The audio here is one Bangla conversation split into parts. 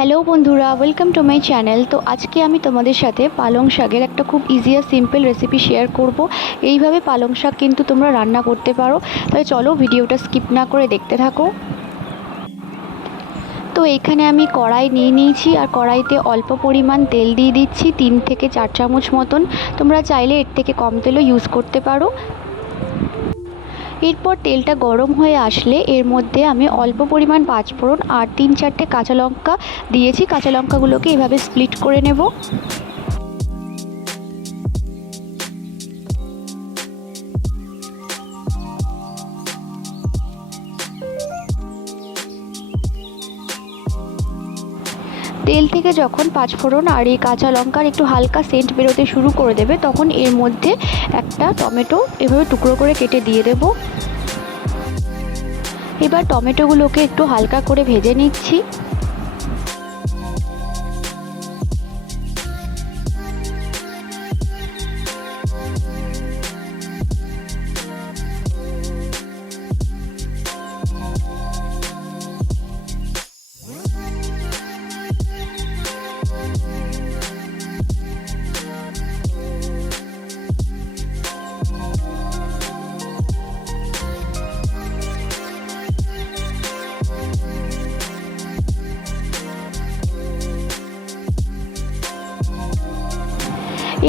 হ্যালো বন্ধুরা, ওয়েলকাম টু মাই চ্যানেল। তো আজকে আমি তোমাদের সাথে পালং শাকের একটা খুব ইজি আর সিম্পল রেসিপি শেয়ার করব। এইভাবে পালং শাক কিন্তু তোমরা রান্না করতে পারো। তাহলে চলো ভিডিওটা স্কিপ না করে দেখতে থাকো। তো এখানে আমি কড়াই নিয়ে নিয়েছি আর কড়াইতে অল্প পরিমাণ তেল দিয়ে দিচ্ছি, 3 থেকে 4 চামচ মতন। তোমরা চাইলে এর থেকে কম তেলও ইউজ করতে পারো। এরপর তেলটা গরম হয়ে আসলে এর মধ্যে আমি অল্প পরিমাণ পাঁচফোড়ন আর 3-4টে কাঁচা লঙ্কা দিয়েছি। কাঁচা লঙ্কাগুলোকে এভাবে স্প্লিট করে নেব। তেল থেকে যখন পাঁচফোড়ন আর এই কাঁচা লঙ্কার একটু হালকা সেন্ট বেরোতে শুরু করে দেবে, তখন এর মধ্যে একটা টমেটো এভাবে টুকরো করে কেটে দিয়ে দেব। এবার টমেটোগুলোকে একটু হালকা করে ভেজে নিচ্ছি।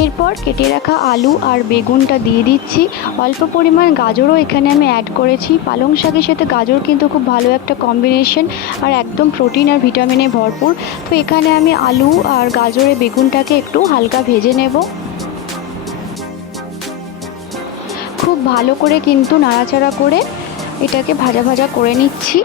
এরপর কেটে রাখা আলু আর বেগুনটা দিয়ে দিচ্ছি। অল্প পরিমাণ গাজরও এখানে আমি অ্যাড করেছি। পালং শাকের সাথে গাজর কিন্তু খুব ভালো একটা কম্বিনেশন আর একদম প্রোটিন আর ভিটামিনে ভরপুর। তো এখানে আমি আলু আর গাজরের বেগুনটাকে একটু হালকা ভেজে নেব। খুব ভালো করে কিন্তু নাড়াচাড়া করে এটাকে ভাজা ভাজা করে নিচ্ছি।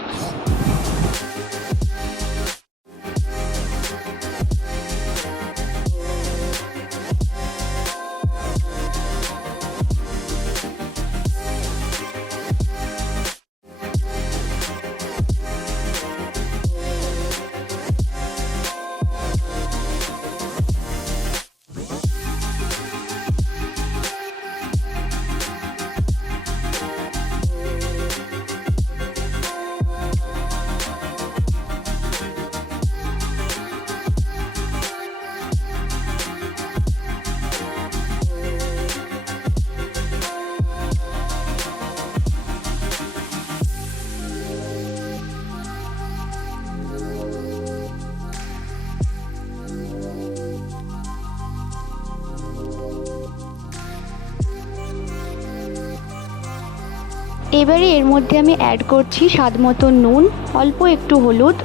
এবারে এর মধ্যে আমি অ্যাড করছি স্বাদ মতো নুন, অল্প একটু হলুদ,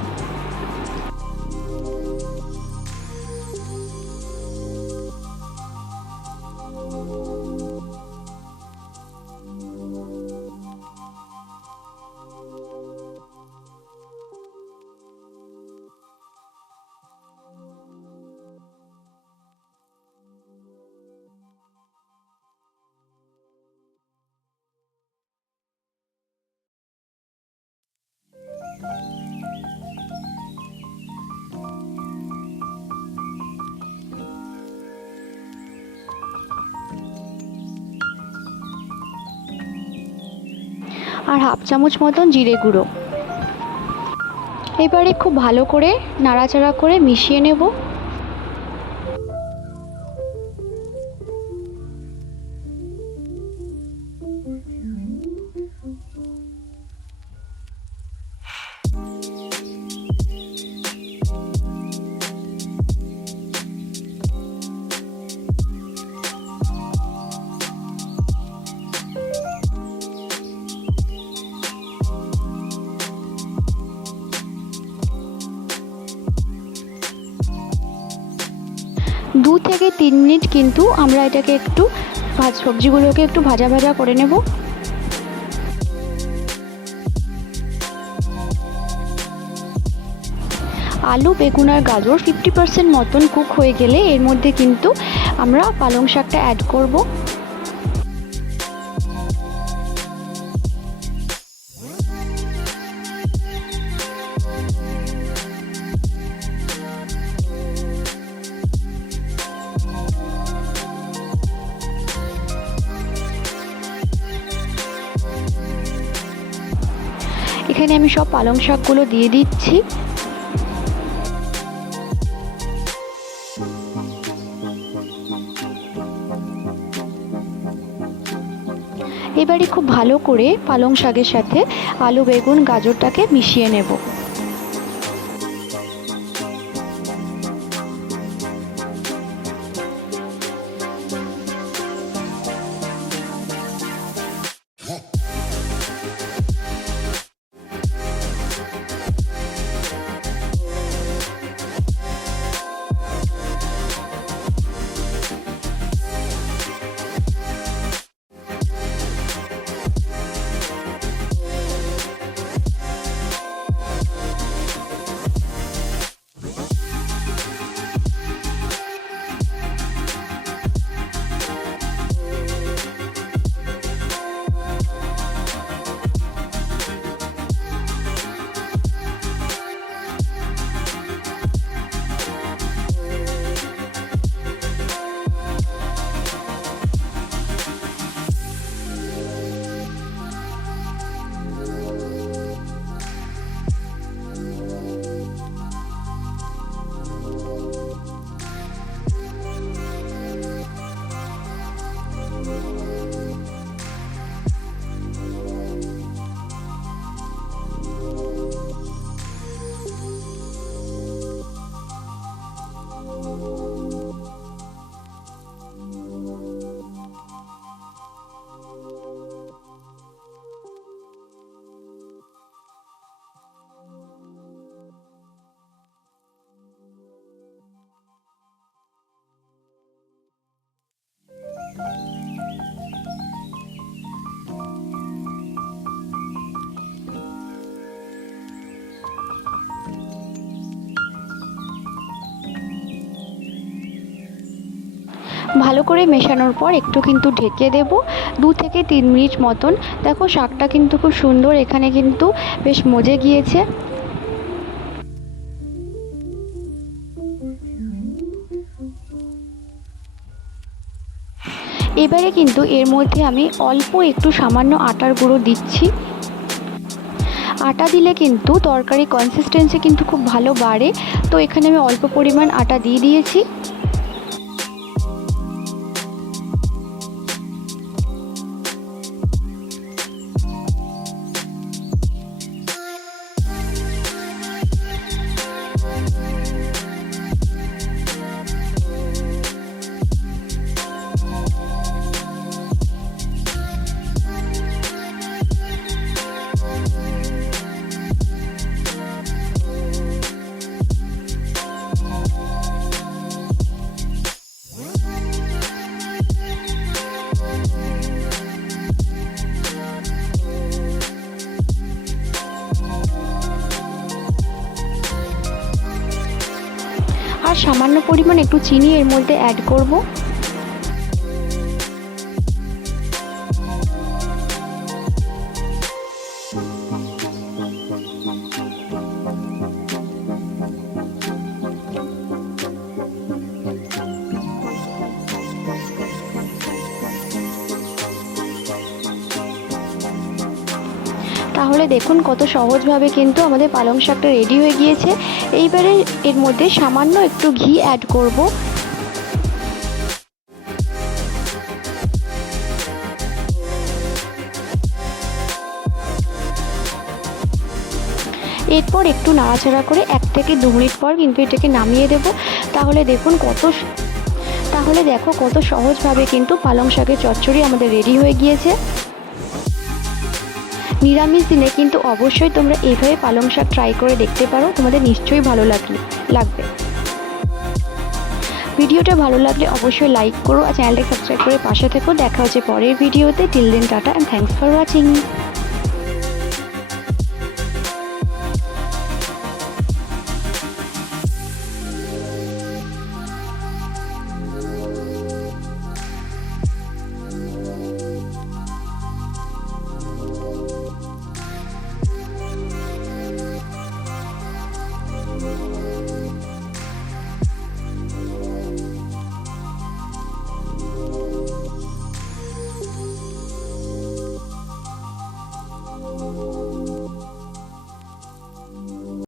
আর হাফ চামচ মতন জিরে গুঁড়ো। এবারে খুব ভালো করে নাড়াচাড়া করে মিশিয়ে নেব। দু থেকে 3 মিনিট কিন্তু আমরা এটাকে একটু সবজিগুলোকে একটু ভাজা ভাজা করে নেব। আলু, বেগুন আর গাজর 50% মতন কুক হয়ে গেলে এর মধ্যে কিন্তু আমরা পালং শাকটা অ্যাড করব। এখানে আমি সব পালং শাকগুলো দিয়ে দিচ্ছি। এবারে খুব ভালো করে পালং শাকের সাথে আলু বেগুন গাজরটাকে মিশিয়ে নেব। ভালো করে মেশানোর পর একটু কিন্তু ঢেকে দেব 2 থেকে 3 মিনিট মতন। দেখো শাকটা কিন্তু খুব সুন্দর এখানে কিন্তু বেশ মজে গিয়েছে। এবারে কিন্তু এর মধ্যে আমি অল্প একটু সামান্য আটার গুঁড়ো দিচ্ছি। আটা দিলে কিন্তু তরকারি কনসিস্টেন্সি কিন্তু খুব ভালো বাড়ে, তো এখানে আমি অল্প পরিমাণ আটা দিয়ে দিয়েছি। আর সামান্য পরিমাণ একটু চিনি এর মধ্যে অ্যাড করব। তাহলে দেখুন কত সহজভাবে কিন্তু আমাদের পালং শাকটা রেডি হয়ে গিয়েছে। এইবারে এর মধ্যে সামান্য একটু ঘি অ্যাড করব। এরপর একটু নাড়াচাড়া করে 1 থেকে 2 মিনিট পর কিন্তু এটাকে নামিয়ে দেব। তাহলে দেখো কত সহজভাবে কিন্তু পালং শাকের চচ্চড়ি আমাদের রেডি হয়ে গিয়েছে। নিরামিষ দিনে কিন্তু অবশ্যই তোমরা এইভাবে পালং শাক ট্রাই করে দেখতে পারো, তোমাদের নিশ্চয়ই ভালো লাগবে। ভিডিওটা ভালো লাগলে অবশ্যই লাইক করো আর চ্যানেলটাকে সাবস্ক্রাইব করে পাশে থেকো। দেখা হচ্ছে পরের ভিডিওতে। Till then tata and thanks for watching.